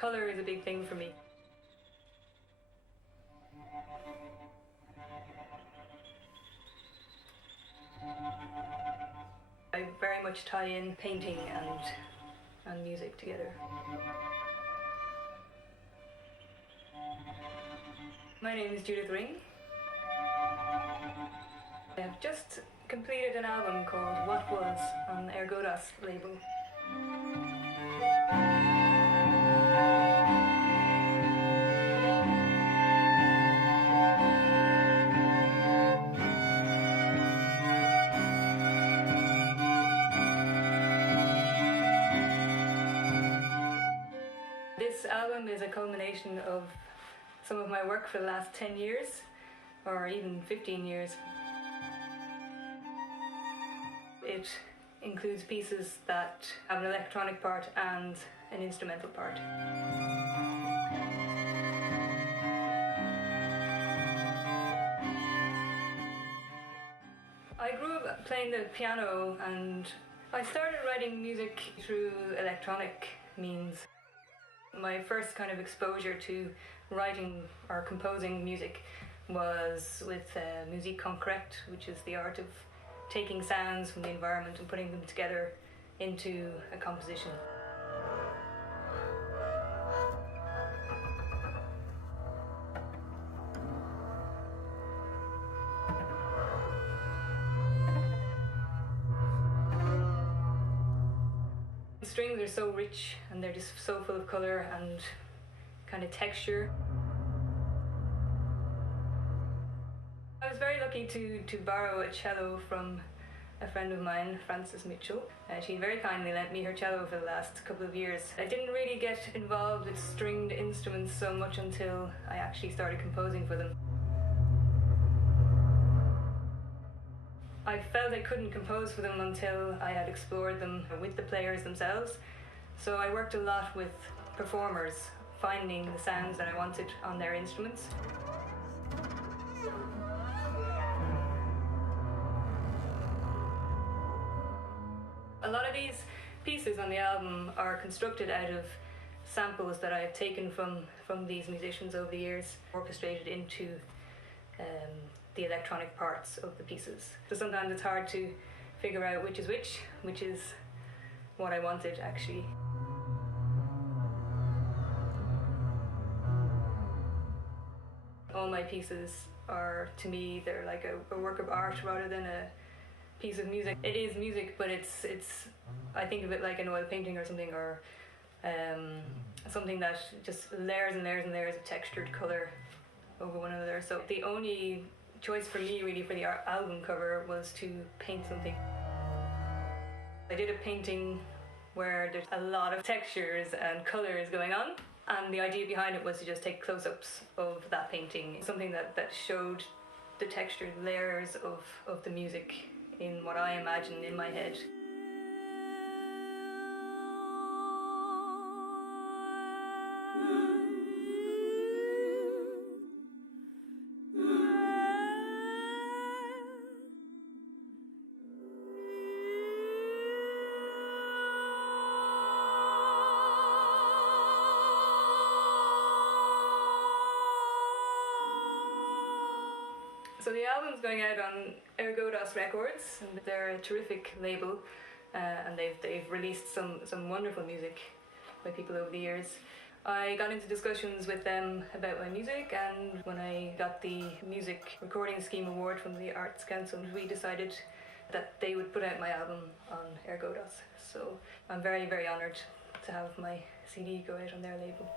Colour is a big thing for me. I very much tie in painting and music together. My name is Judith Ring. I've just completed an album called What Was on the Ergodos label. This album is a culmination of some of my work for the last 10 years, or even 15 years. It includes pieces that have an electronic part and an instrumental part. I grew up playing the piano, and I started writing music through electronic means. My first kind of exposure to writing or composing music was with musique concrète, which is the art of taking sounds from the environment and putting them together into a composition. The strings are so rich and they're just so full of colour and kind of texture. I was very lucky to borrow a cello from a friend of mine, Frances Mitchell. She very kindly lent me her cello for the last couple of years. I didn't really get involved with stringed instruments so much until I actually started composing for them. I felt I couldn't compose for them until I had explored them with the players themselves. So I worked a lot with performers, finding the sounds that I wanted on their instruments. A lot of these pieces on the album are constructed out of samples that I have taken from these musicians over the years, orchestrated into the electronic parts of the pieces. So sometimes it's hard to figure out which is what I wanted actually. All my pieces are, to me, they're like a work of art rather than a piece of music. It is music, but it's I think of it like an oil painting or something, or something that just layers and layers and layers of textured colour over one another. So the only choice for me really for the album cover was to paint something. I did a painting where there's a lot of textures and colours going on, and the idea behind it was to just take close-ups of that painting, something that showed the textured layers of the music in what I imagine in my head. So the album's going out on Ergodos Records, and they're a terrific label, and they've released some wonderful music by people over the years. I got into discussions with them about my music, and when I got the Music Recording Scheme Award from the Arts Council, we decided that they would put out my album on Ergodos. So I'm very, very honoured to have my CD go out on their label.